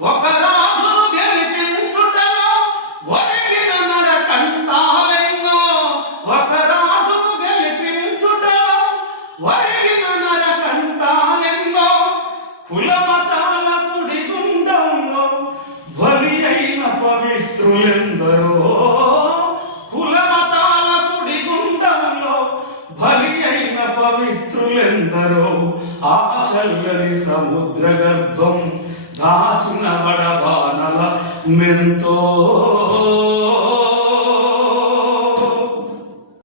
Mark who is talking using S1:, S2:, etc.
S1: ఒక రాజు గెలిపించుటలో ఒరిగిన నరకంఠాలెన్నో ఒక గెలిపించుటలో ఒరిగిన నరకంఠాలెన్నో కులమతాల సుడిగుండంలో బలి అయిన పవిత్రులెందరో. పవిత్రులెందరో ఆ చల్లని సముద్ర గర్భం దాచిన బడబానల మెంతో.